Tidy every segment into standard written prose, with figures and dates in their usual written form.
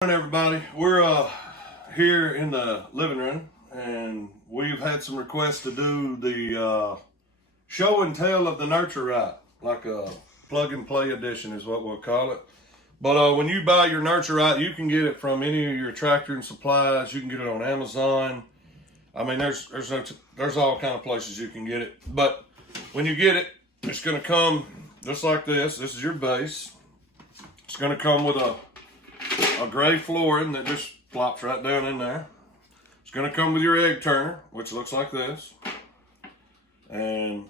Morning, everybody. We're here in the living room, and we've had some requests to do the show and tell of the Nuture Right, like a plug and play edition is what we'll call it. But when you buy your Nuture Right, you can get it from any of your tractor and supplies. You can get it on Amazon. I mean, there's all kind of places you can get it. But when you get it, it's going to come just like this. This is your base. It's going to come with a gray flooring that just flops right down in there. It's going to come with your egg turner, which looks like this. And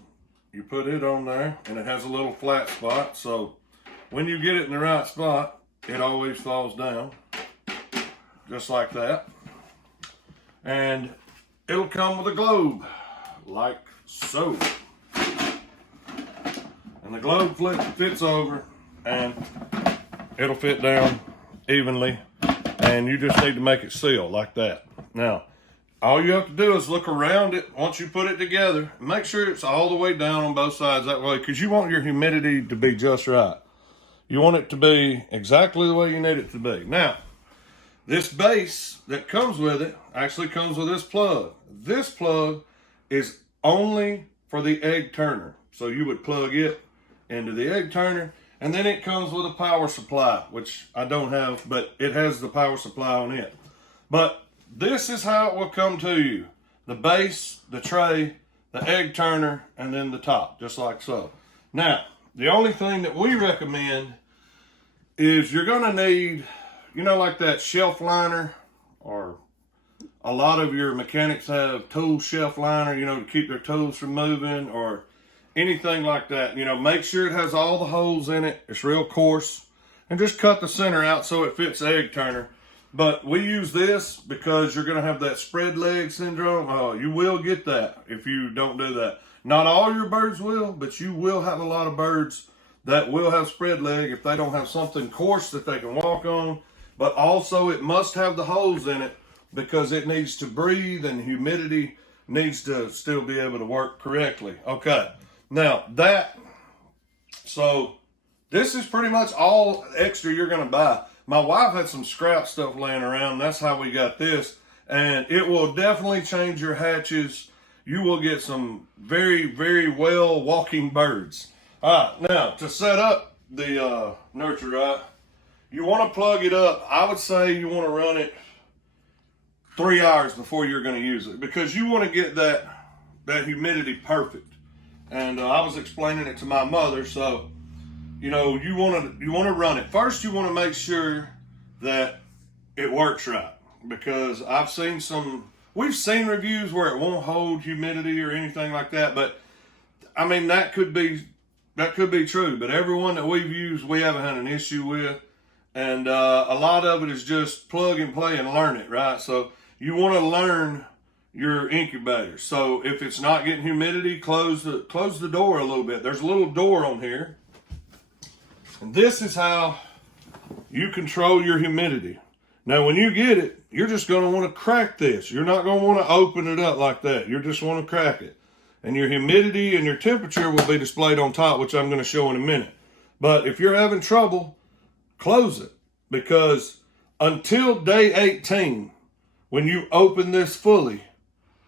you put it on there, and it has a little flat spot. So when you get it in the right spot, it always falls down, just like that. And it'll come with a globe, like so. And the globe fits over, and it'll fit down evenly, and you just need to make it seal like that. Now, all you have to do is look around it once you put it together. Make sure it's all the way down on both sides that way, because you want your humidity to be just right. You want it to be exactly the way you need it to be. Now, this base that comes with it actually comes with this plug. This plug is only for the egg turner. So you would plug it into the egg turner, and then it comes with a power supply, which I don't have, but it has the power supply on it. But this is how it will come to you. The base, the tray, the egg turner, and then the top, just like so. Now, the only thing that we recommend is you're gonna need, like that shelf liner, or a lot of your mechanics have tool shelf liner, to keep their tools from moving, or anything like that. Make sure it has all the holes in it. It's real coarse, and just cut the center out so it fits the egg turner. But we use this because you're going to have that spread leg syndrome. You will get that if you don't do that. Not all your birds will, but you will have a lot of birds that will have spread leg if they don't have something coarse that they can walk on. But also it must have the holes in it because it needs to breathe, and humidity needs to still be able to work correctly. Okay. Now so this is pretty much all extra you're going to buy. My wife had some scrap stuff laying around. That's how we got this. And it will definitely change your hatches. You will get some very, very well walking birds. All right, now to set up the Nuture Right, you want to plug it up. I would say you want to run it 3 hours before you're going to use it, because you want to get that humidity perfect. And I was explaining it to my mother. So, you want to run it. First, you want to make sure that it works right, because we've seen reviews where it won't hold humidity or anything like that. But I mean, that could be true. But everyone that we've used, we haven't had an issue with. And a lot of it is just plug and play and learn it, right? So you want to learn your incubator. So if it's not getting humidity, close the door a little bit. There's a little door on here, and this is how you control your humidity. Now when you get it, you're just going to want to crack this. You're not going to want to open it up like that. You just want to crack it, and your humidity and your temperature will be displayed on top, which I'm going to show in a minute. But if you're having trouble, close it, because until day 18, when you open this fully,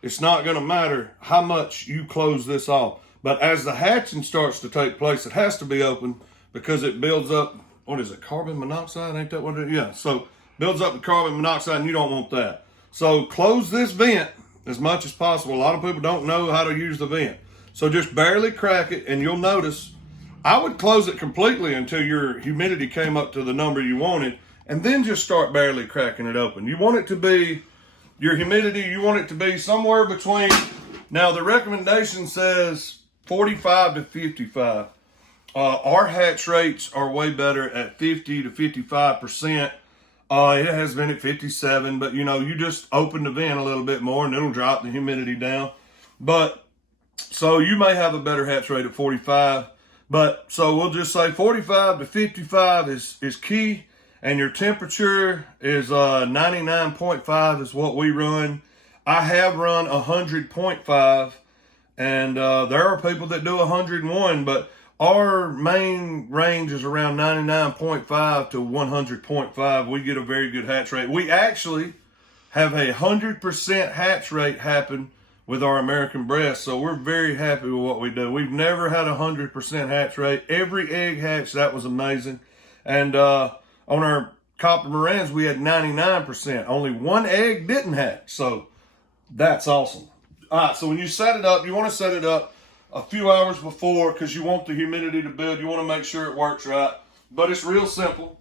it's not going to matter how much you close this off. But as the hatching starts to take place, it has to be open, because it builds up, carbon monoxide? Ain't that what it is? Yeah, so builds up the carbon monoxide, and you don't want that. So close this vent as much as possible. A lot of people don't know how to use the vent. So just barely crack it, and you'll notice, I would close it completely until your humidity came up to the number you wanted, and then just start barely cracking it open. You want it to be, your humidity, you want it to be somewhere between, now the recommendation says 45 to 55. Our hatch rates are way better at 50 to 55%. It has been at 57, but you just open the vent a little bit more and it'll drop the humidity down. But so you may have a better hatch rate at 45, but so we'll just say 45 to 55 is key. And your temperature is 99.5 is what we run. I have run 100.5, and there are people that do 101, but Our main range is around 99.5 to 100.5. We get a very good hatch rate. We actually have a 100% hatch rate happen with our American breast, so we're very happy with what we do. We've never had a 100% hatch rate. Every egg hatch, that was amazing. And on our copper Morans, we had 99%. Only one egg didn't hatch, so that's awesome. All right, so when you set it up, you want to set it up a few hours before because you want the humidity to build. You want to make sure it works right. But it's real simple.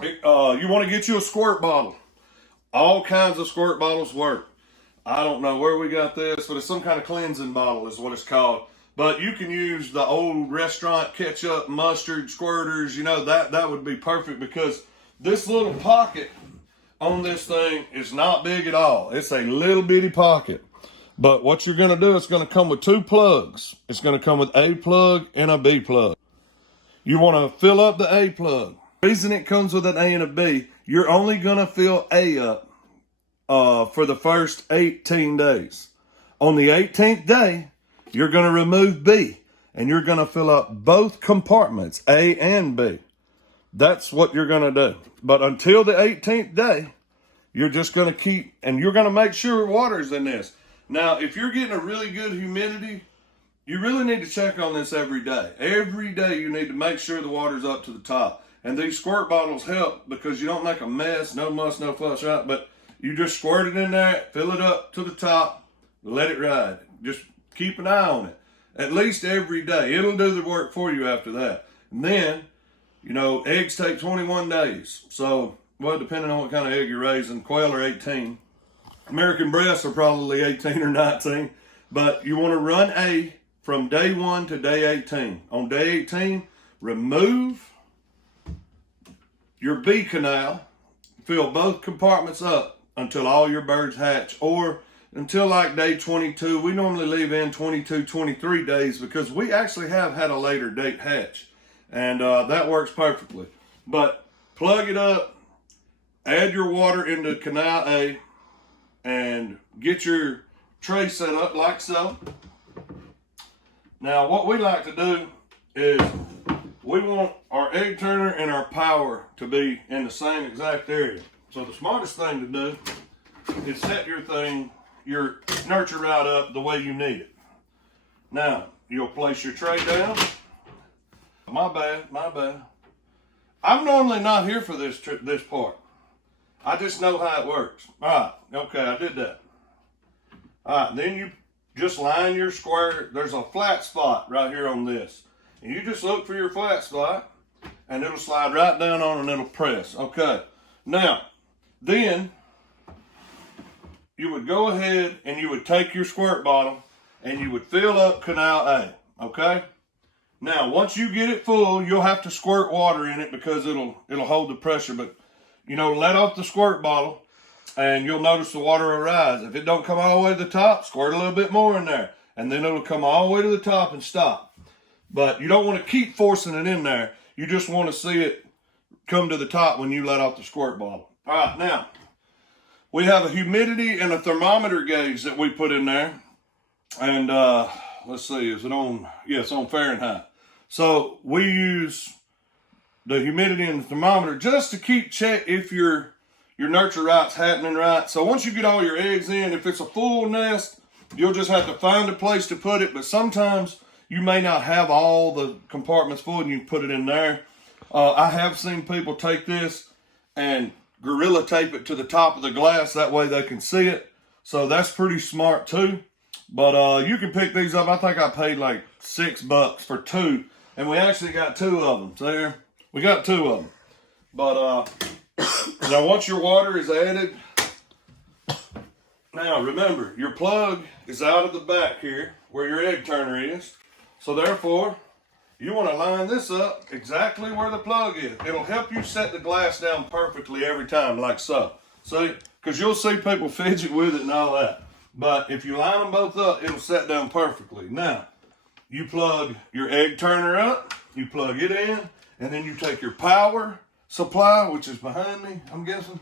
You want to get you a squirt bottle. All kinds of squirt bottles work. I don't know where we got this, but it's some kind of cleansing bottle is what it's called. But you can use the old restaurant ketchup, mustard, squirters. You know, that would be perfect because this little pocket on this thing is not big at all. It's a little bitty pocket. But what you're going to do, it's going to come with two plugs. It's going to come with a plug and a B plug. You want to fill up the A plug. The reason it comes with an A and a B, you're only going to fill A up for the first 18 days. On the 18th day, you're going to remove B, and you're going to fill up both compartments, A and B. That's what you're going to do. But until the 18th day, you're just going to keep, and you're going to make sure water's in this. Now, if you're getting a really good humidity, you really need to check on this every day. Every day you need to make sure the water's up to the top. And these squirt bottles help because you don't make a mess, no muss, no fuss, right? But you just squirt it in there, fill it up to the top, let it ride. Just keep an eye on it. At least every day. It'll do the work for you after that. And then, you know, eggs take 21 days. So, well, depending on what kind of egg you're raising, quail are 18. American breasts are probably 18 or 19, but you want to run A from day 1 to day 18. On day 18, remove your B canal, fill both compartments up until all your birds hatch, or until like day 22. We normally leave in 22, 23 days because we actually have had a later date hatch, and that works perfectly. But plug it up, add your water into canal A, and get your tray set up like so. Now what we like to do is we want our egg turner and our power to be in the same exact area. So the smartest thing to do is set your Nuture Right up the way you need it. Now you'll place your tray down. My bad. I'm normally not here for this part. I just know how it works. All right, okay, I did that. All right, then you just line your square. There's a flat spot right here on this. And you just look for your flat spot, and it'll slide right down on and it'll press. Okay, now, then you would go ahead and you would take your squirt bottle and you would fill up canal A, okay? Now, once you get it full, you'll have to squirt water in it because it'll hold the pressure, but you know, let off the squirt bottle and you'll notice the water will rise. If it don't come all the way to the top, squirt a little bit more in there and then it'll come all the way to the top and stop. But you don't want to keep forcing it in there. You just want to see it come to the top when you let off the squirt bottle. All right, now, we have a humidity and a thermometer gauge that we put in there. And let's see, is it on? Yeah, it's on Fahrenheit. So we use the humidity and the thermometer just to keep check if your Nuture Right's happening right. So once you get all your eggs in, if it's a full nest, you'll just have to find a place to put it. But sometimes you may not have all the compartments full and you can put it in there. I have seen people take this and gorilla tape it to the top of the glass. That way they can see it. So that's pretty smart too. But you can pick these up. I think I paid like $6 for two. And we actually got two of them. There. We got two of them. But now once your water is added, now remember, your plug is out of the back here where your egg turner is. So therefore, you want to line this up exactly where the plug is. It'll help you set the glass down perfectly every time, like so. See? Because you'll see people fidget with it and all that. But if you line them both up, it'll set down perfectly. Now, you plug your egg turner up, you plug it in, and then you take your power supply, which is behind me, I'm guessing.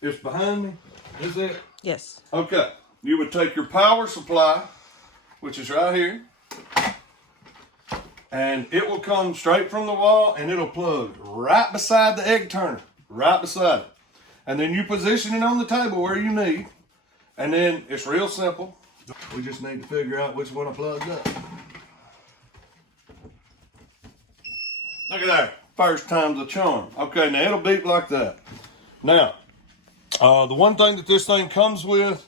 It's behind me, is it? Yes. Okay, you would take your power supply, which is right here, And it will come straight from the wall, and it'll plug right beside the egg turner, right beside it. And then you position it on the table where you need. And then it's real simple. We just need to figure out which one I plugged up. Look at that. First time's a charm. Okay, now it'll beep like that. Now, the one thing that this thing comes with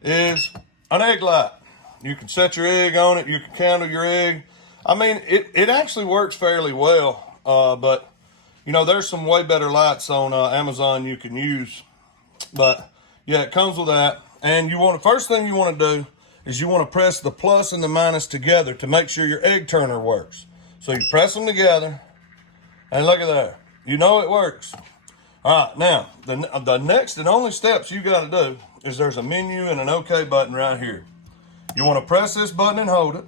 is an egg light. You can set your egg on it. You can candle your egg. I mean, it actually works fairly well. But, you know, there's some way better lights on Amazon you can use. But, yeah, it comes with that. And first thing you want to do is you want to press the plus and the minus together to make sure your egg turner works. So you press them together, and look at there. You know it works. All right, now, the next and only steps you got to do is there's a menu and an OK button right here. You want to press this button and hold it,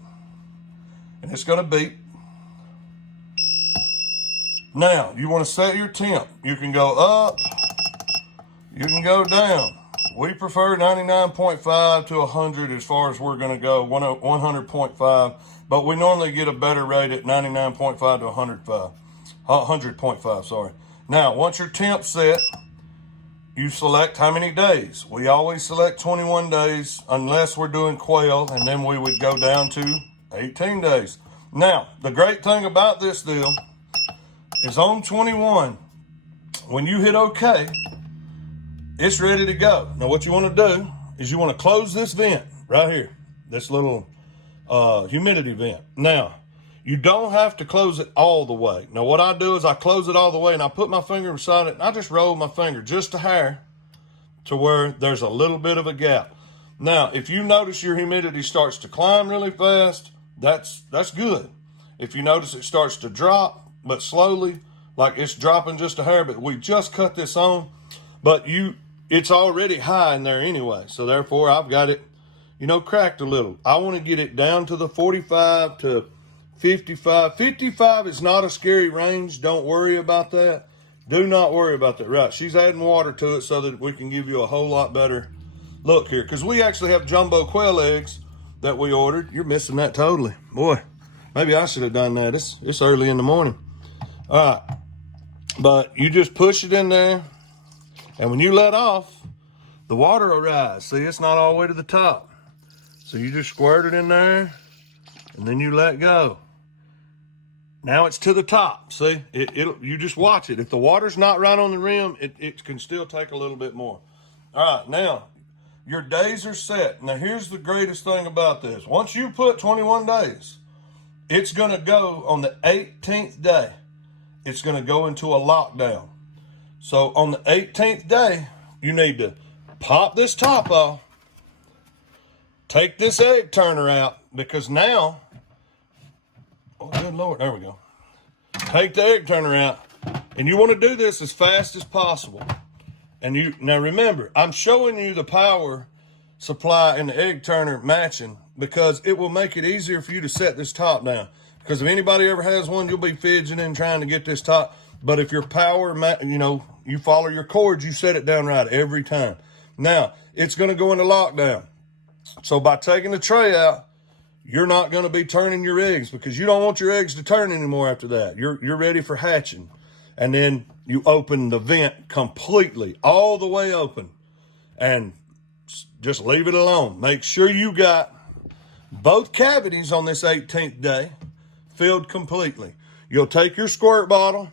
and it's going to beep. Now, you want to set your temp. You can go up, you can go down. We prefer 99.5 to 100 as far as we're going to go, 100.5, but we normally get a better rate at 99.5 to 100.5, sorry. Now, once your temp's set, you select how many days. We always select 21 days unless we're doing quail, and then we would go down to 18 days. Now, the great thing about this deal is on 21, when you hit OK, it's ready to go. Now, what you want to do is you want to close this vent right here, this little humidity vent. Now, you don't have to close it all the way. Now, what I do is I close it all the way, and I put my finger beside it, and I just roll my finger just a hair to where there's a little bit of a gap. Now, if you notice your humidity starts to climb really fast, that's good. If you notice it starts to drop, but slowly, like it's dropping just a hair, but we just cut this on, but it's already high in there anyway. So therefore, I've got it, cracked a little. I want to get it down to the 45 to 55. 55 is not a scary range. Don't worry about that. Do not worry about that. Right, she's adding water to it so that we can give you a whole lot better look here. Because we actually have jumbo quail eggs that we ordered. You're missing that totally. Boy, maybe I should have done that. It's early in the morning. All right. But you just push it in there. And when you let off, the water will rise. See, it's not all the way to the top. So you just squirt it in there, and then you let go. Now it's to the top. See, you just watch it. If the water's not right on the rim, it can still take a little bit more. All right, now your days are set. Now here's the greatest thing about this. Once you put 21 days, it's going to go on the 18th day. It's going to go into a lockdown. So on the 18th day, you need to pop this top off, take this egg turner out, because now, oh good Lord, there we go. Take the egg turner out, and you want to do this as fast as possible. And now remember, I'm showing you the power supply and the egg turner matching because it will make it easier for you to set this top down. Because if anybody ever has one, you'll be fidgeting trying to get this top. But if your power, you follow your cords, you set it down right every time. Now, it's going to go into lockdown. So by taking the tray out, you're not going to be turning your eggs because you don't want your eggs to turn anymore after that. You're ready for hatching. And then you open the vent completely, all the way open, and just leave it alone. Make sure you got both cavities on this 18th day filled completely. You'll take your squirt bottle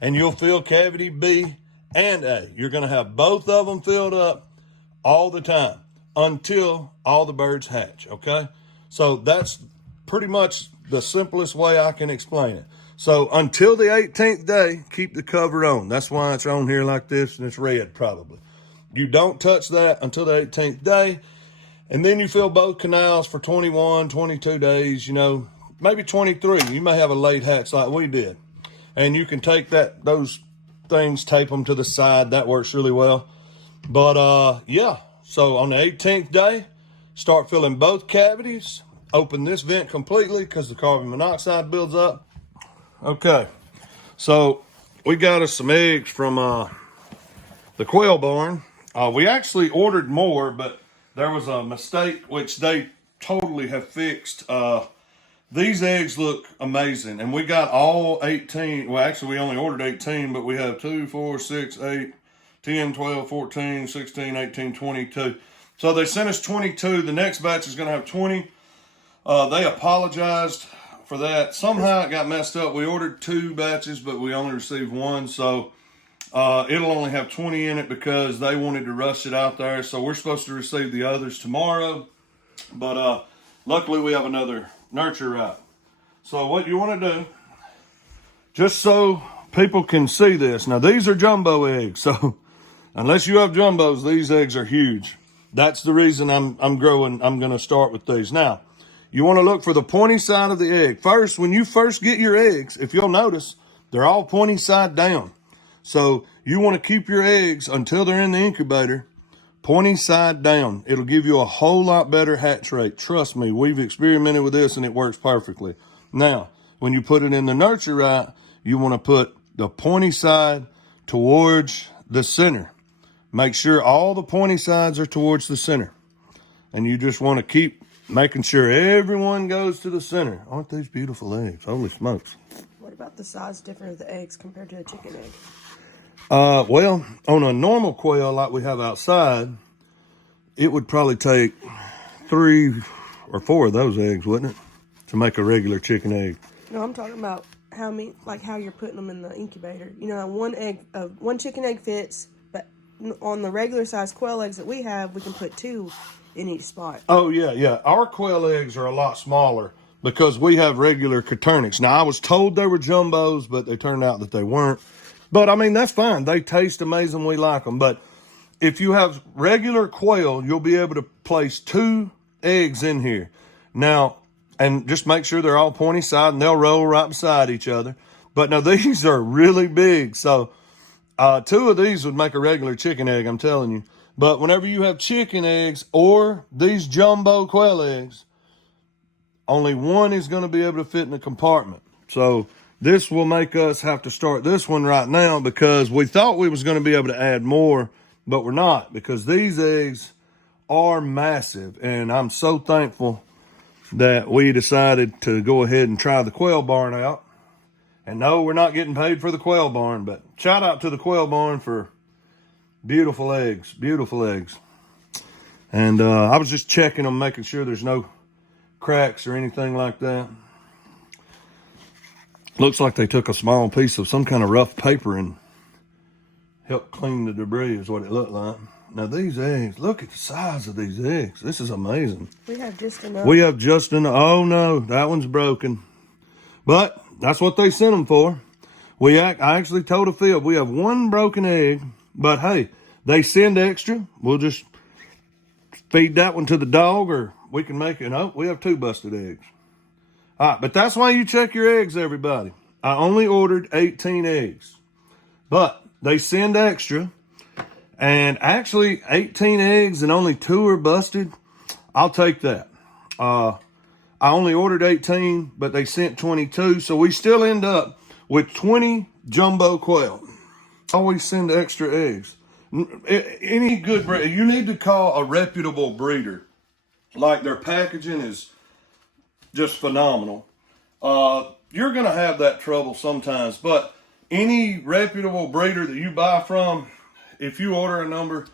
and you'll fill cavity B and A. You're going to have both of them filled up all the time until all the birds hatch, okay? So that's pretty much the simplest way I can explain it. So until the 18th day, keep the cover on. That's why it's on here like this and it's red probably. You don't touch that until the 18th day. And then you fill both canals for 21, 22 days, maybe 23. You may have a late hatch like we did. And you can take those things, tape them to the side. That works really well. But yeah, so on the 18th day, start filling both cavities. Open this vent completely because the carbon monoxide builds up. Okay, so we got us some eggs from the quail barn. We actually ordered more, but there was a mistake, which they totally have fixed. These eggs look amazing, and we got all 18. Well, actually, we only ordered 18, but we have 2, 4, 6, 8, 10, 12, 14, 16, 18, 22. So they sent us 22. The next batch is going to have 20. They apologized for that. Somehow it got messed up. We ordered 2 batches, but we only received 1. So it'll only have 20 in it because they wanted to rush it out there. So we're supposed to receive the others tomorrow. But luckily we have another Nuture Right. So what you want to do, just so people can see this. Now these are jumbo eggs. So unless you have jumbos, these eggs are huge. That's the reason I'm going to start with these. Now, you want to look for the pointy side of the egg. First, when you first get your eggs, if you'll notice, they're all pointy side down. So you want to keep your eggs until they're in the incubator pointy side down. It'll give you a whole lot better hatch rate. Trust me, we've experimented with this and it works perfectly. Now, when you put it in the Nuture Right, you want to put the pointy side towards the center. Make sure all the pointy sides are towards the center. And you just want to keep making sure everyone goes to the center. Aren't these beautiful eggs? Holy smokes. What about the size difference of the eggs compared to a chicken egg? Well, on a normal quail like we have outside, it would probably take 3 or 4 of those eggs, wouldn't it, to make a regular chicken egg? No, I'm talking about how you're putting them in the incubator. You know, one chicken egg fits, but on the regular size quail eggs that we have, we can put 2 in each spot. Oh, yeah. Our quail eggs are a lot smaller because we have regular Coternics. Now, I was told they were jumbos, but they turned out that they weren't. But, I mean, that's fine. They taste amazing. We like them. But if you have regular quail, you'll be able to place 2 eggs in here. Now, and just make sure they're all pointy side, and they'll roll right beside each other. But, now, these are really big. So, 2 of these would make a regular chicken egg, I'm telling you. But whenever you have chicken eggs or these jumbo quail eggs, only 1 is going to be able to fit in the compartment. So this will make us have to start this one right now because we thought we was going to be able to add more, but we're not because these eggs are massive. And I'm so thankful that we decided to go ahead and try the quail barn out. And no, we're not getting paid for the quail barn, but shout out to the quail barn for beautiful eggs, beautiful eggs. And I was just checking them, making sure there's no cracks or anything like that. Looks like they took a small piece of some kind of rough paper and helped clean the debris is what it looked like. Now these eggs, look at the size of these eggs. This is amazing. We have just enough. Oh no, that one's broken. But that's what they sent them for. I actually told a Phil, we have 1 broken egg, but hey, they send extra. We'll just feed that one to the dog or we can make it. No, we have 2 busted eggs. All right, but that's why you check your eggs, everybody. I only ordered 18 eggs, but they send extra. And actually, 18 eggs and only 2 are busted. I'll take that. I only ordered 18, but they sent 22. So we still end up with 20 jumbo quail. Always send extra eggs. Any good breeder, you need to call a reputable breeder. Like their packaging is just phenomenal. You're going to have that trouble sometimes, but any reputable breeder that you buy from, if you order a number,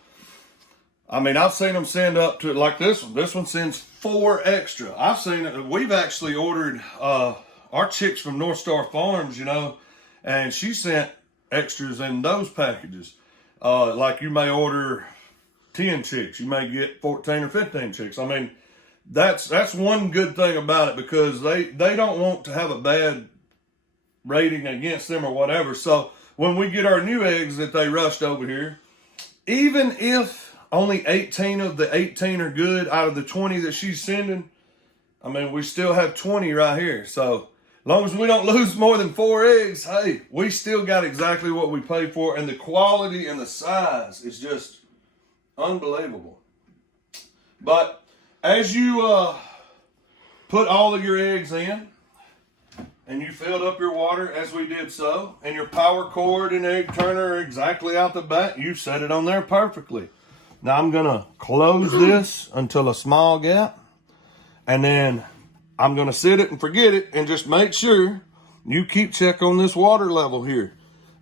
I mean, I've seen them send up to like this one. This one sends 4 extra. I've seen it. We've actually ordered our chicks from North Star Farms, you know, and she sent extras in those packages. Like you may order 10 chicks, you may get 14 or 15 chicks. I mean, that's one good thing about it because they don't want to have a bad rating against them or whatever. So when we get our new eggs that they rushed over here, even if only 18 of the 18 are good out of the 20 that she's sending, I mean, we still have 20 right here. So as long as we don't lose more than 4 eggs, hey, we still got exactly what we paid for. And the quality and the size is just unbelievable. But as you put all of your eggs in, and you filled up your water as we did so, and your power cord and egg turner are exactly out the back, you set it on there perfectly. Now I'm going to close this until a small gap, and then I'm going to set it and forget it, and just make sure you keep check on this water level here.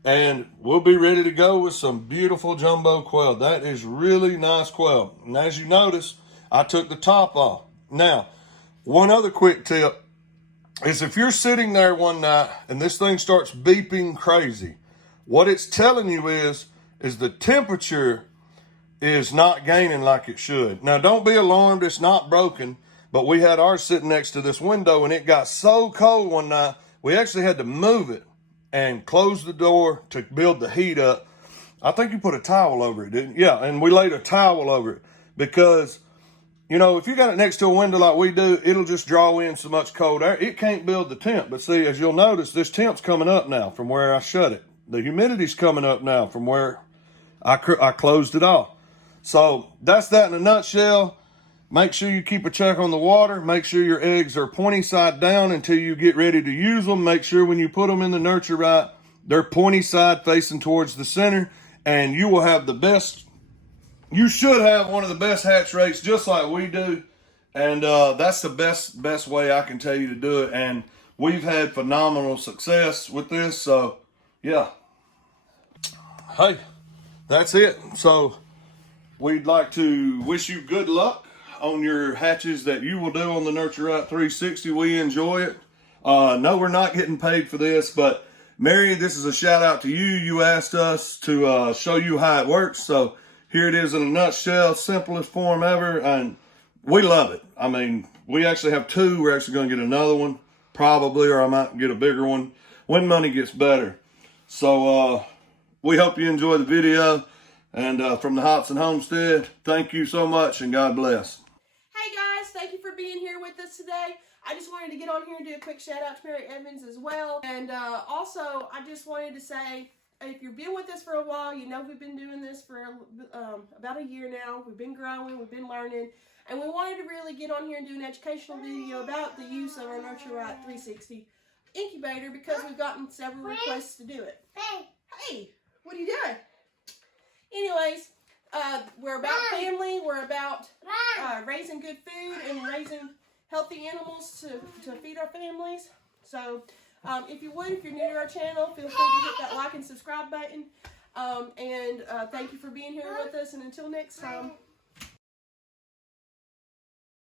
And we'll be ready to go with some beautiful jumbo quail. That is really nice quail. And as you notice, I took the top off. Now, one other quick tip is if you're sitting there one night and this thing starts beeping crazy, what it's telling you is the temperature is not gaining like it should. Now, don't be alarmed. It's not broken. But we had ours sitting next to this window, and it got so cold one night, we actually had to move it and close the door to build the heat up. I think you put a towel over it, didn't you? Yeah, and we laid a towel over it because, you know, if you got it next to a window like we do, it'll just draw in so much cold air. It can't build the temp. But see, as you'll notice, this temp's coming up now from where I shut it. The humidity's coming up now from where I closed it off. So that's that in a nutshell. Make sure you keep a check on the water. Make sure your eggs are pointy side down until you get ready to use them. Make sure when you put them in the Nuture Right, they're pointy side facing towards the center, and you will have the best, you should have one of the best hatch rates just like we do. And that's the best way I can tell you to do it. And we've had phenomenal success with this. So yeah, hey, that's it. So we'd like to wish you good luck on your hatches that you will do on the Nuture Right 360. We enjoy it. No, we're not getting paid for this, but Mary, this is a shout out to you. You asked us to show you how it works. So here it is in a nutshell, simplest form ever. And we love it. I mean, we actually have two. We're actually going to get another one probably, or I might get a bigger one when money gets better. So we hope you enjoy the video. And from the Hops and Homestead, thank you so much and God bless. Hey guys, thank you for being here with us today. I just wanted to get on here and do a quick shout out to Mary Evans as well. And also, I just wanted to say, if you've been with us for a while, you know we've been doing this for about a year now. We've been growing, we've been learning. And we wanted to really get on here and do an educational video about the use of our Nuture Right 360 incubator because we've gotten several requests to do it. Hey, what are you doing? Anyways, we're about family. We're about raising good food and raising healthy animals to feed our families. So if you're new to our channel, feel free to hit that like and subscribe button. Thank you for being here with us. And until next time.